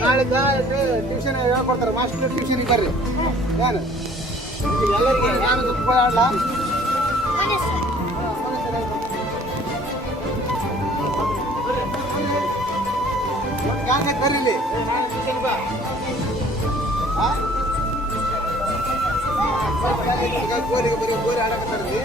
ನಾಳೆ ಟ್ಯೂಷನ್ ಹೇಳ್ಕೊಡ್ತಾರೆ ಮಾಸ್ಟರ್ ಟ್ಯೂಷನಿಗೆ ಬರ್ರಿ ಏನು ಎಲ್ಲರಿಗೆ ಯಾರು ದುಃಖ ಆಡಲ್ಲ ಯಾಕೆ ಬರೀಲಿ ಗೋರಿಗೆ ಬರೀ ಗೋರಿ ಆಡಕತ್ತಾರಲ್ಲಿ